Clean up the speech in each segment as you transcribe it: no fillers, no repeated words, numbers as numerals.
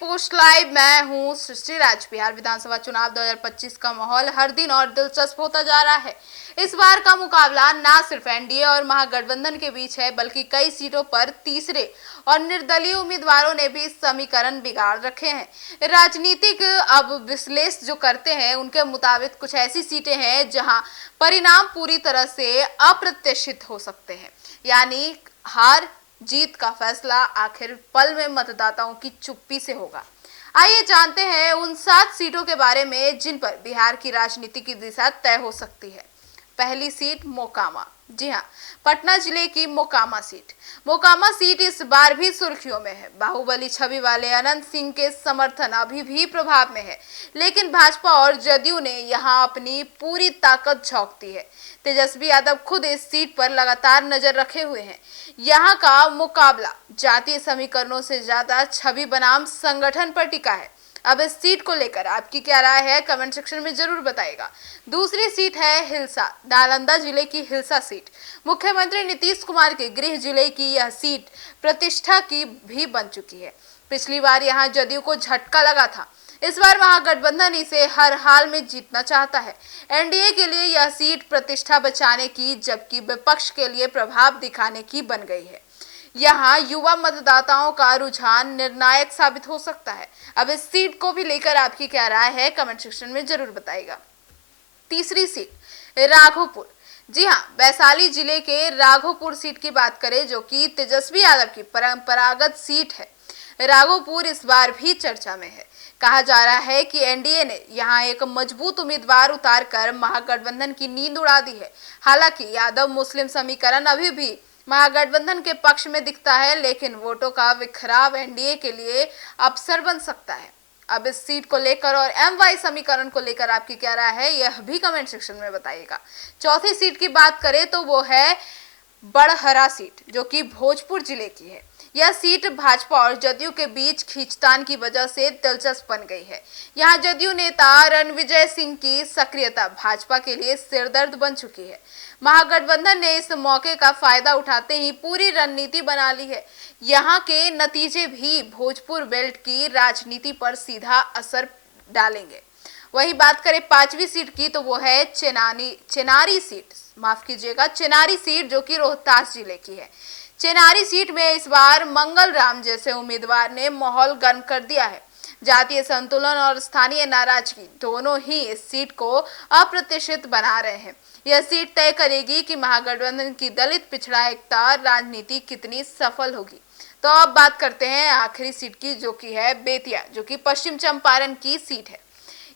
Post live मैं हूं सृष्टि राज। बिहार विधानसभा चुनाव 2025 का माहौल हर दिन और दिलचस्प होता जा रहा है। इस बार का मुकाबला ना सिर्फ एनडीए और महागठबंधन के बीच है, बल्कि कई सीटों पर तीसरे और निर्दलीय उम्मीदवारों ने भी समीकरण बिगाड़ रखे हैं। राजनीतिक अब विश्लेषण जो करते हैं उनके मुताबिक कुछ ऐसी सीटें हैं जहां परिणाम पूरी तरह से अप्रत्याशित हो सकते हैं, यानी हार जीत का फैसला आखिर पल में मतदाताओं की चुप्पी से होगा। आइए जानते हैं उन 7 सीटों के बारे में जिन पर बिहार की राजनीति की दिशा तय हो सकती है। पहली सीट मोकामा। जी हाँ, पटना जिले की मोकामा सीट इस बार भी सुर्खियों में है। बाहुबली छवि वाले अनंत सिंह के समर्थन अभी भी प्रभाव में है, लेकिन भाजपा और जदयू ने यहां अपनी पूरी ताकत झोंकती है। तेजस्वी यादव खुद इस सीट पर लगातार नजर रखे हुए हैं। यहां का मुकाबला जातीय समीकरणों से ज्यादा छवि बनाम संगठन पर टिका है। अब इस सीट को लेकर आपकी क्या राय है, कमेंट सेक्शन में जरूर बताइएगा। दूसरी सीट है हिलसा, नालंदा जिले की हिलसा सीट। मुख्यमंत्री नीतीश कुमार के गृह जिले की यह सीट प्रतिष्ठा की भी बन चुकी है। पिछली बार यहां जदयू को झटका लगा था, इस बार महागठबंधन इसे हर हाल में जीतना चाहता है। एनडीए के लिए यह सीट प्रतिष्ठा बचाने की, जबकि विपक्ष के लिए प्रभाव दिखाने की बन गई है। यहाँ युवा मतदाताओं का रुझान निर्णायक साबित हो सकता है। अब इस सीट को भी लेकर आपकी क्या राय है, कमेंट सेक्शन में जरूर बताइएगा। तीसरी सीट राघोपुर। जी हाँ, वैशाली जिले के राघोपुर सीट की बात करें, जो कि तेजस्वी यादव की परंपरागत सीट है। राघोपुर इस बार भी चर्चा में है। कहा जा रहा है कि एनडीए ने यहां एक मजबूत उम्मीदवार उतारकर महागठबंधन की नींद उड़ा दी है। हालांकि यादव मुस्लिम समीकरण अभी भी महागठबंधन के पक्ष में दिखता है, लेकिन वोटों का बिखराव एनडीए के लिए अवसर बन सकता है। अब इस सीट को लेकर और एमवाई समीकरण को लेकर आपकी क्या राय है, यह भी कमेंट सेक्शन में बताइएगा। चौथी सीट की बात करें तो वो है बड़हरा सीट, जो कि भोजपुर जिले की है। यह सीट भाजपा और जदयू के बीच खींचतान की वजह से दिलचस्प बन गई है। यहां जदयू नेता रणविजय सिंह की सक्रियता भाजपा के लिए सिरदर्द बन चुकी है। महागठबंधन ने इस मौके का फायदा उठाते ही पूरी रणनीति बना ली है। यहां के नतीजे भी भोजपुर बेल्ट की राजनीति पर सीधा असर डालेंगे। वही बात करें 5वीं सीट की तो वो है चेनारी सीट, माफ कीजिएगा, चेनारी सीट, जो कि रोहतास जिले की है। चेनारी सीट में इस बार मंगल राम जैसे उम्मीदवार ने माहौल गर्म कर दिया है। जातीय संतुलन और स्थानीय नाराजगी दोनों ही इस सीट को अप्रत्याशित बना रहे हैं। यह सीट तय करेगी कि महागठबंधन की दलित पिछड़ा एकता राजनीति कितनी सफल होगी। तो अब बात करते हैं आखिरी सीट की, जो कि है बेतिया, जो कि पश्चिम चंपारण की सीट है।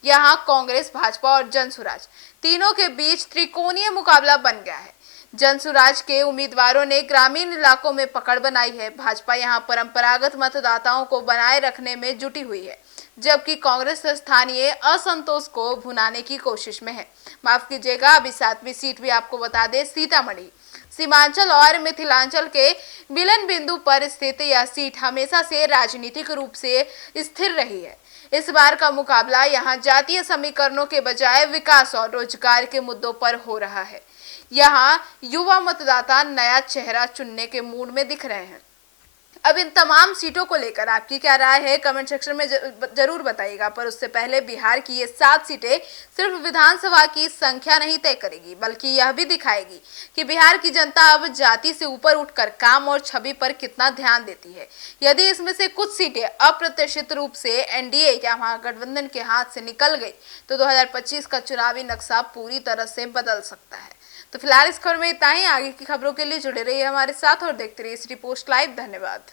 यहाँ कांग्रेस, भाजपा और जनसुराज तीनों के बीच त्रिकोणीय मुकाबला बन गया है। जनसुराज के उम्मीदवारों ने ग्रामीण इलाकों में पकड़ बनाई है। भाजपा यहां परंपरागत मतदाताओं को बनाए रखने में जुटी हुई है, जबकि कांग्रेस स्थानीय असंतोष को भुनाने की कोशिश में है। माफ कीजिएगा, अभी 7वीं सीट भी आपको बता दें, सीतामढ़ी। सीमांचल और मिथिलांचल के मिलन बिंदु पर स्थित यह सीट हमेशा से राजनीतिक रूप से स्थिर रही है। इस बार का मुकाबला यहाँ जातीय समीकरणों के बजाय विकास और रोजगार के मुद्दों पर हो रहा है। यहाँ युवा मतदाता नया चेहरा चुनने के मूड में दिख रहे हैं। अब इन तमाम सीटों को लेकर आपकी क्या राय है, कमेंट सेक्शन में जरूर बताइएगा। पर उससे पहले बिहार की ये 7 सीटें सिर्फ विधानसभा की संख्या नहीं तय करेगी, बल्कि यह भी दिखाएगी कि बिहार की जनता अब जाति से ऊपर उठकर काम और छवि पर कितना ध्यान देती है। यदि इसमें से कुछ सीटें अप्रत्याशित रूप से एनडीए या महागठबंधन के हाथ से निकल गई तो 2025 का चुनावी नक्शा पूरी तरह से बदल सकता है। तो फिलहाल इस खबर में इतना ही। आगे की खबरों के लिए जुड़े रहिए हमारे साथ और देखते रहिए सिटी पोस्ट लाइव। धन्यवाद।